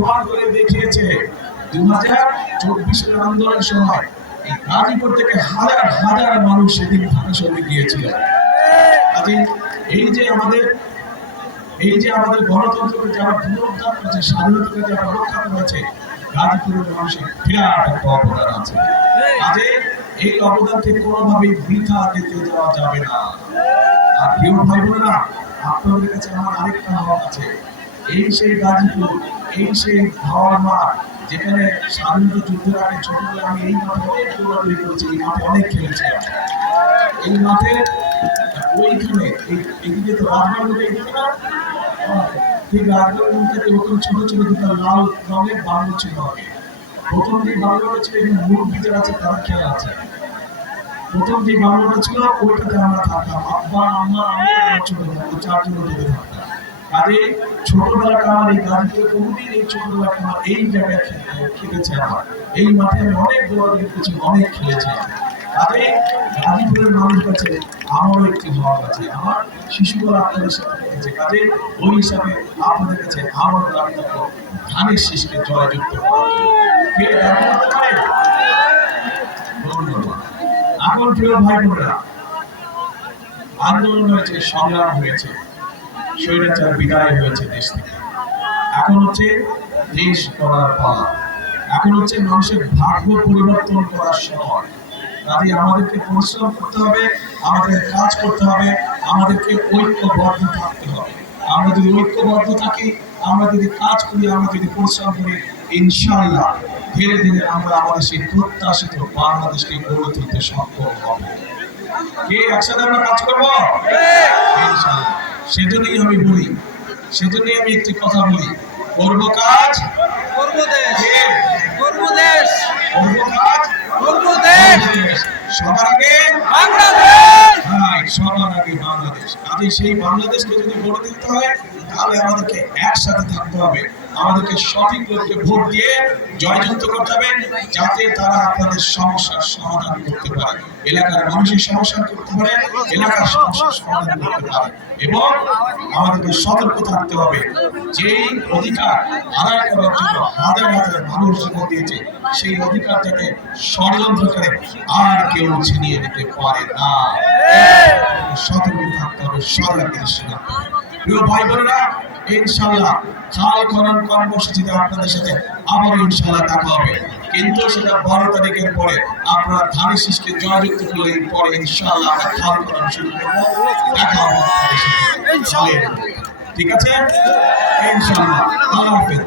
প্রমাণ করে দেখিয়েছে 2024 আন্দোলনের সময় গাজীপুর থেকে হাজার হাজার মানুষ সেদিন ঢাকা শহরে গিয়েছিল। এই যে আমাদের গণতন্ত্রকে যারা পুনরুদ্ধার করেছে, স্বাধীনতাকে যারা রক্ষা করেছে, গাজীপুরের মানুষের বিরাট একটা অবদান আছে। এই অবদানকে কোনোভাবেই বৃথা দিতে দেওয়া যাবে না। আর প্রিয় ভাই বোনেরা, আপনাদের কাছে আমার আরেকটা হক আছে। এই সেই গাজীপুর, এই সেই হাওয়ার মাঠ, যেখানে স্বাধীনতা যুদ্ধের আগে ছোটবেলায় আমি এই মাঠে অনেক দৌড়াদৌড়ি করেছি, এই মাঠে অনেক খেলেছি। এই মাঠে ওইখানে এদিকে তো রাজবাড়ি, এদিকে না ঠিক রাজবাড়ির মধ্যে এরকম ছোট ছোট দুটো লাল রঙের বাংলো ছিল আগে। প্রথম যে বাংলোটা ছিল এখানে মূল বিচার আছে, তারা খেয়াল আছে। প্রথম যে বাংলোটা ছিল ওইটাতে আমরা থাকতাম, আব্বা আম্মা আমি ছোট চারজন যেতে থাকতাম। কাজে ছোটবেলাটা আমার এই গাজীপুরে কোনোদিন এই ছোটবেলাটা আমার এই জায়গায় খেলেছে। আমার এই মাঠে আমি অনেক দৌড়াদৌড়ি করেছি, অনেক খেলেছি। কাজে গাজীপুরের মানুষ কাছে আমারও একটি হক আছে। আমার শিশুরা আপনাদের সাথে কেটেছে, কাজে ওই হিসাবে আপনাদের কাছে আমার দাবি থাকলো ধানের শীষকে জয়যুক্ত করার জন্য। কে দাবি করতে পারে? ধন্যবাদ। এখন প্রিয় ভাই বোনেরা, আন্দোলন হয়েছে, সংগ্রাম হয়েছে, স্বৈরাচার বিদায় হয়েছে দেশ থেকে। এখন হচ্ছে দেশ করার পালা, এখন হচ্ছে মানুষের ভাগ্য পরিবর্তন করার সময়। কাজে আমাদেরকে পরিশ্রম করতে হবে, আমাদের কাজ করতে হবে, আমাদেরকে ঐক্যবদ্ধ থাকতে হবে। আমরা যদি ঐক্যবদ্ধ থাকি, আমরা যদি কাজ করি, আমরা যদি পরিশ্রম করি, ইনশাআল্লাহ ধীরে ধীরে আমরা আমাদের সেই প্রত্যাশিত বাংলাদেশকে গড়ে তুলতে সক্ষম হব। কে একসাথে আমরা কাজ করবো? ইনশাআল্লাহ। সেজন্যই আমি বলি, সেজন্যই আমি একটি কথা বলি, করবো কাজ, করবো দেশ, করবো দেশ, করবো কাজ, করবো দেশ, সবার আগে বাংলাদেশ। হ্যাঁ, সবার আগে বাংলাদেশ। কাজে সেই বাংলাদেশকে যদি গড়ে তুলতে হয়, তাহলে আমাদেরকে একসাথে থাকতে হবে, আমাদেরকে সঠিক লোককে ভোট দিয়ে জয়যুক্ত করতে হবে, যাতে তারা আপনাদের সমস্যার সমাধান করতে পারে, এলাকার মানুষের সমস্যা করতে পারে, এলাকার সমস্যার সমাধান করতে পারে। এবং আমাদেরকে সতর্ক থাকতে হবে, যেই অধিকার আদায় করার জন্য হাজার হাজার মানুষ জীবন দিয়েছে, সেই অধিকার যাতে ষড়যন্ত্র করে আর কেউ ছিনিয়ে নিতে পারে না। সতর্ক থাকতে হবে, সজাগ দৃষ্টি রাখতে হবে। প্রিয় ভাই বোনেরা, ইনশাআল্লাহ খাল খনন কর্মসূচিতে আপনাদের সাথে আবার ইনশাআল্লাহ দেখা হবে, কিন্তু সেটা 12 তারিখের পরে। আপনারা ধানের শীষকে জয়যুক্ত করলে পরে ইনশাআল্লাহ আমরা খাল খনন শুরু করবো। দেখা হবে ইনশাআল্লাহ। ঠিক আছে, ইনশাআল্লাহ। আল্লাহ হাফেজ।